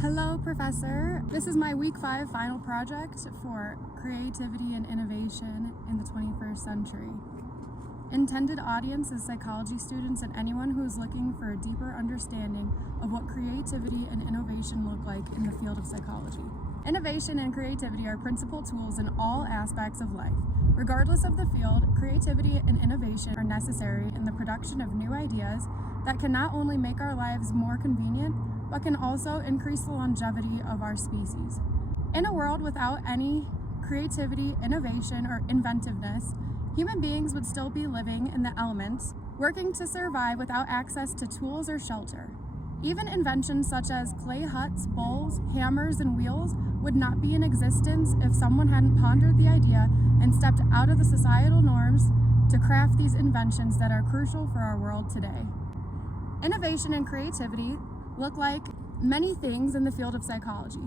Hello, Professor. This is my Week 5 final project for Creativity and Innovation in the 21st Century. Intended audience is psychology students and anyone who is looking for a deeper understanding of what creativity and innovation look like in the field of psychology. Innovation and creativity are principal tools in all aspects of life. Regardless of the field, creativity and innovation are necessary in the production of new ideas that can not only make our lives more convenient, but can also increase the longevity of our species. In a world without any creativity, innovation, or inventiveness, human beings would still be living in the elements, working to survive without access to tools or shelter. Even inventions such as clay huts, bowls, hammers, and wheels would not be in existence if someone hadn't pondered the idea and stepped out of the societal norms to craft these inventions that are crucial for our world today. Innovation and creativity look like many things in the field of psychology.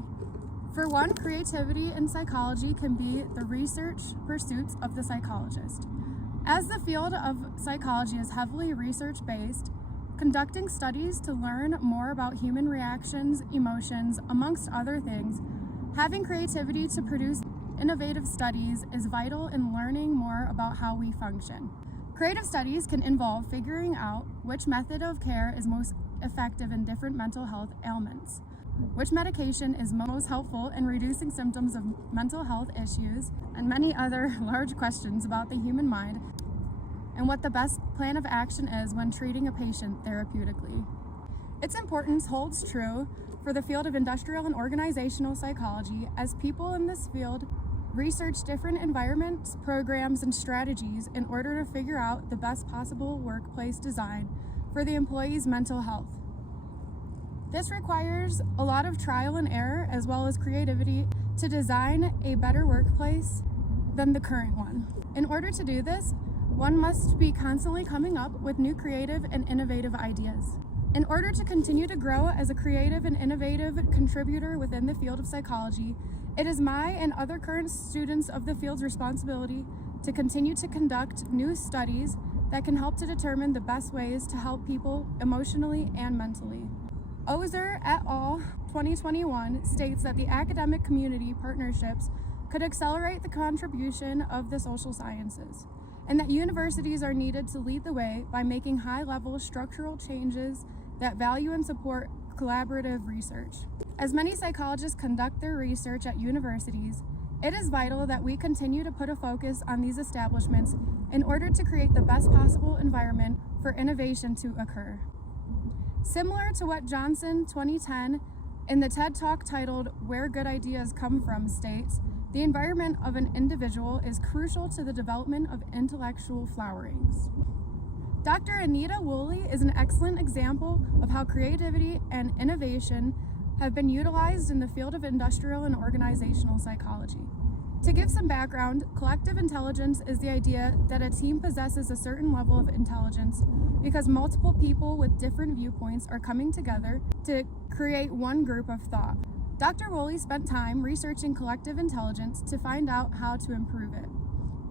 For one, creativity in psychology can be the research pursuits of the psychologist. As the field of psychology is heavily research-based, conducting studies to learn more about human reactions, emotions, amongst other things, having creativity to produce innovative studies is vital in learning more about how we function. Creative studies can involve figuring out which method of care is most effective in different mental health ailments, which medication is most helpful in reducing symptoms of mental health issues, and many other large questions about the human mind, and what the best plan of action is when treating a patient therapeutically. Its importance holds true for the field of industrial and organizational psychology, as people in this field research different environments, programs, and strategies in order to figure out the best possible workplace design for the employee's mental health. This requires a lot of trial and error as well as creativity to design a better workplace than the current one. In order to do this, one must be constantly coming up with new creative and innovative ideas. In order to continue to grow as a creative and innovative contributor within the field of psychology, it is my and other current students of the field's responsibility to continue to conduct new studies that can help to determine the best ways to help people emotionally and mentally. Ozer et al. 2021 states that the academic community partnerships could accelerate the contribution of the social sciences, and that universities are needed to lead the way by making high-level structural changes that value and support collaborative research. As many psychologists conduct their research at universities, it is vital that we continue to put a focus on these establishments in order to create the best possible environment for innovation to occur. Similar to what Johnson 2010 in the TED Talk titled "Where Good Ideas Come From" states, the environment of an individual is crucial to the development of intellectual flowerings. Dr. Anita Woolley is an excellent example of how creativity and innovation have been utilized in the field of industrial and organizational psychology. To give some background, collective intelligence is the idea that a team possesses a certain level of intelligence because multiple people with different viewpoints are coming together to create one group of thought. Dr. Woolley spent time researching collective intelligence to find out how to improve it.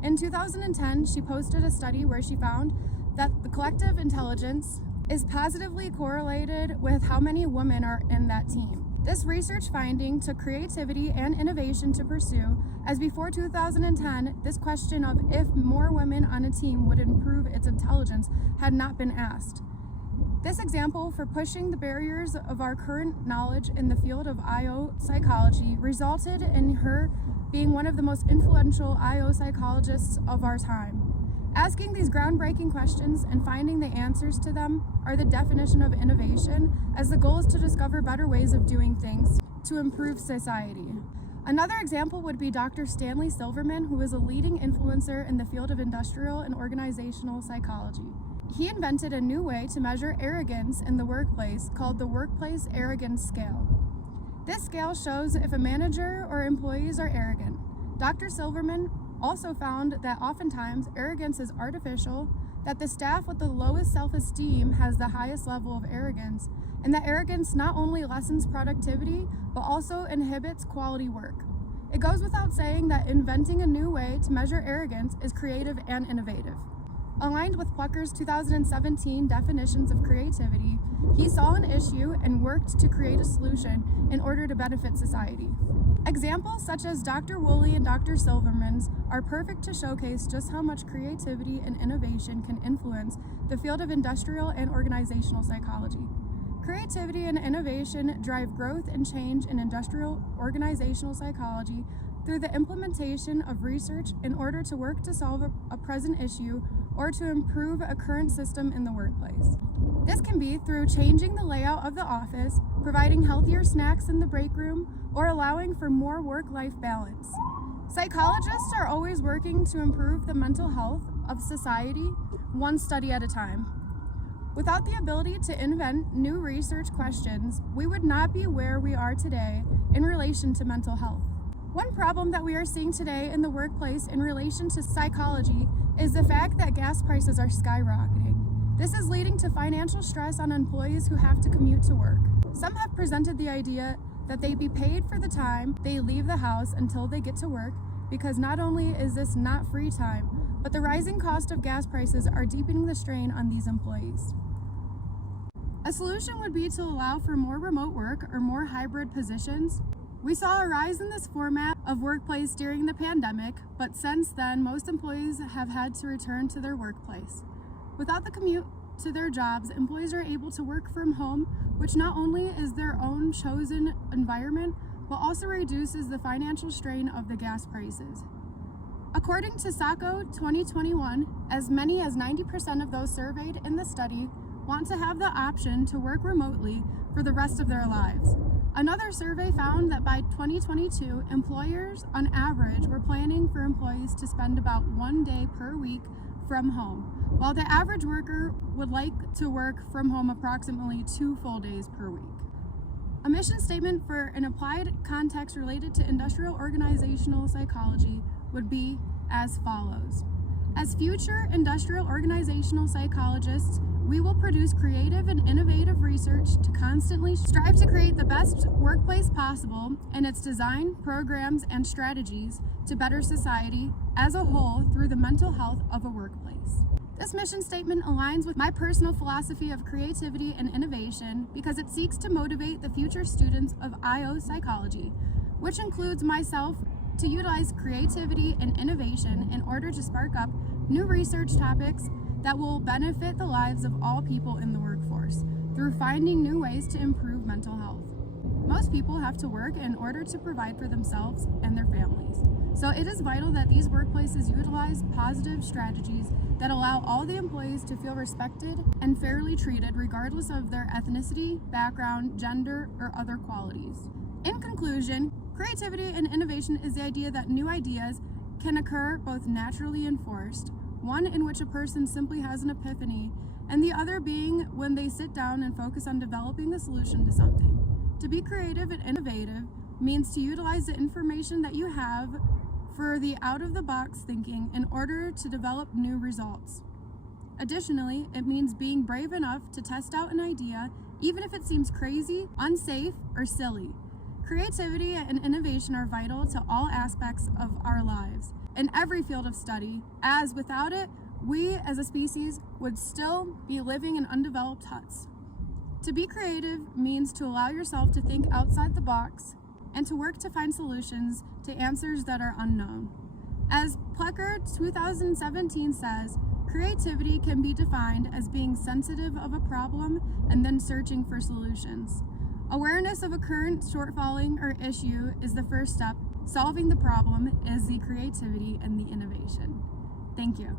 In 2010, she posted a study where she found that the collective intelligence is positively correlated with how many women are in that team. This research finding took creativity and innovation to pursue, as before 2010, this question of if more women on a team would improve its intelligence had not been asked. This example for pushing the barriers of our current knowledge in the field of IO psychology resulted in her being one of the most influential IO psychologists of our time. Asking these groundbreaking questions and finding the answers to them are the definition of innovation, as the goal is to discover better ways of doing things to improve society. Another example would be Dr. Stanley Silverman, who is a leading influencer in the field of industrial and organizational psychology. He invented a new way to measure arrogance in the workplace called the Workplace Arrogance Scale. This scale shows if a manager or employees are arrogant. Dr. Silverman also found that oftentimes arrogance is artificial, that the staff with the lowest self-esteem has the highest level of arrogance, and that arrogance not only lessens productivity, but also inhibits quality work. It goes without saying that inventing a new way to measure arrogance is creative and innovative. Aligned with Plucker's 2017 definitions of creativity, he saw an issue and worked to create a solution in order to benefit society. Examples such as Dr. Woolley and Dr. Silverman's are perfect to showcase just how much creativity and innovation can influence the field of industrial and organizational psychology. Creativity and innovation drive growth and change in industrial organizational psychology through the implementation of research in order to work to solve a present issue or to improve a current system in the workplace. This can be through changing the layout of the office, providing healthier snacks in the break room, or allowing for more work-life balance. Psychologists are always working to improve the mental health of society, one study at a time. Without the ability to invent new research questions, we would not be where we are today in relation to mental health. One problem that we are seeing today in the workplace in relation to psychology is the fact that gas prices are skyrocketing. This is leading to financial stress on employees who have to commute to work. Some have presented the idea that they be paid for the time they leave the house until they get to work, because not only is this not free time, but the rising cost of gas prices are deepening the strain on these employees. A solution would be to allow for more remote work or more hybrid positions. We saw a rise in this format of workplace during the pandemic, but since then, most employees have had to return to their workplace. Without the commute to their jobs, employees are able to work from home, which not only is their own chosen environment, but also reduces the financial strain of the gas prices. According to SACO 2021, as many as 90% of those surveyed in the study want to have the option to work remotely for the rest of their lives. Another survey found that by 2022, employers on average were planning for employees to spend about 1 day per week from home, while the average worker would like to work from home approximately 2 full days per week. A mission statement for an applied context related to industrial organizational psychology would be as follows. As future industrial organizational psychologists, we will produce creative and innovative research to constantly strive to create the best workplace possible in its design, programs, and strategies to better society as a whole through the mental health of a workplace. This mission statement aligns with my personal philosophy of creativity and innovation because it seeks to motivate the future students of IO psychology, which includes myself, to utilize creativity and innovation in order to spark up new research topics that will benefit the lives of all people in the workforce through finding new ways to improve mental health. Most people have to work in order to provide for themselves and their families. So it is vital that these workplaces utilize positive strategies that allow all the employees to feel respected and fairly treated regardless of their ethnicity, background, gender, or other qualities. In conclusion, creativity and innovation is the idea that new ideas can occur both naturally and forced, one in which a person simply has an epiphany, and the other being when they sit down and focus on developing a solution to something. To be creative and innovative means to utilize the information that you have for the out-of-the-box thinking in order to develop new results. Additionally, it means being brave enough to test out an idea, even if it seems crazy, unsafe, or silly. Creativity and innovation are vital to all aspects of our lives in every field of study, as without it, we as a species would still be living in undeveloped huts. To be creative means to allow yourself to think outside the box and to work to find solutions to answers that are unknown. As Plucker 2017 says, creativity can be defined as being sensitive of a problem and then searching for solutions. Awareness of a current shortfalling or issue is the first step. Solving the problem is the creativity and the innovation. Thank you.